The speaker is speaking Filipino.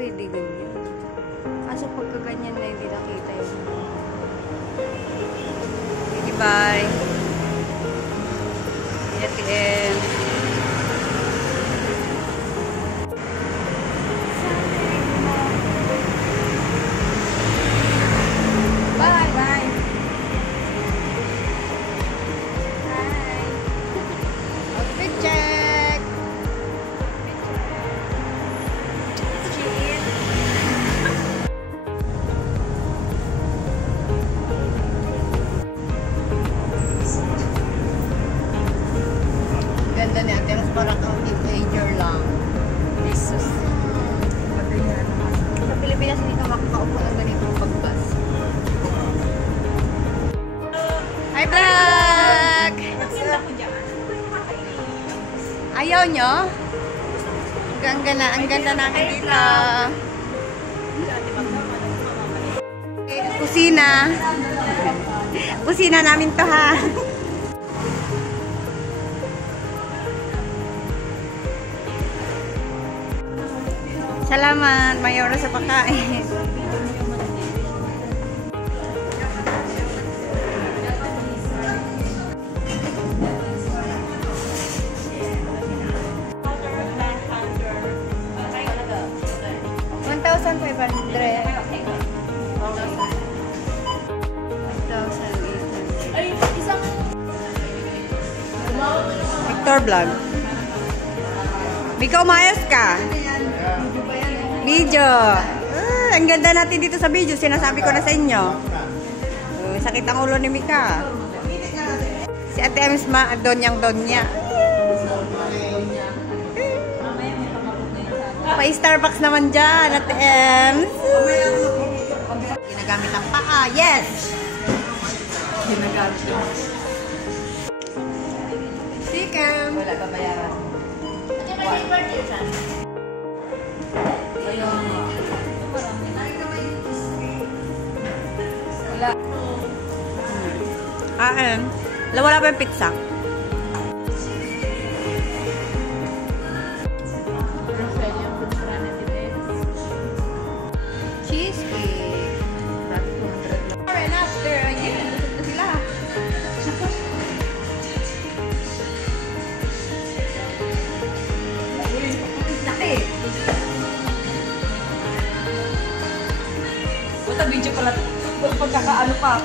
pwede ganyan. Kaso pagka ganyan na hindi nakita yung okay, bye. ATM. Bye. Bye. Hi. Outfit check. Cheers. Ganda ni Ate Ros, parang ang teenager lang. Jesus. Sa Pilipinas, hindi ka makakaupo ng ganitong pagbus. Hi, vlog! Ayaw nyo? Ang ganda namin dito. Kusina. Kusina namin to, ha? Salamat, may oras sa pagkain. Victor Vlog. Mika, umayos ka? Video. Ang ganda natin dito sa video. Sinasabi ko na sa inyo. Sakit ang ulo ni Mika. Si Ate Ems donyang-donya. Pa-Starbucks naman dyan, Ate Ems. Ginagamit ang paa. Yes! Ginagamit lang. Chicken. Wala ka bayaran. Ate, may birthday dyan. Wala. Wala pa yung pizza. Cheesecake. And after, again, ito sila. Laki. Buta video pala. Pagkakaano pa.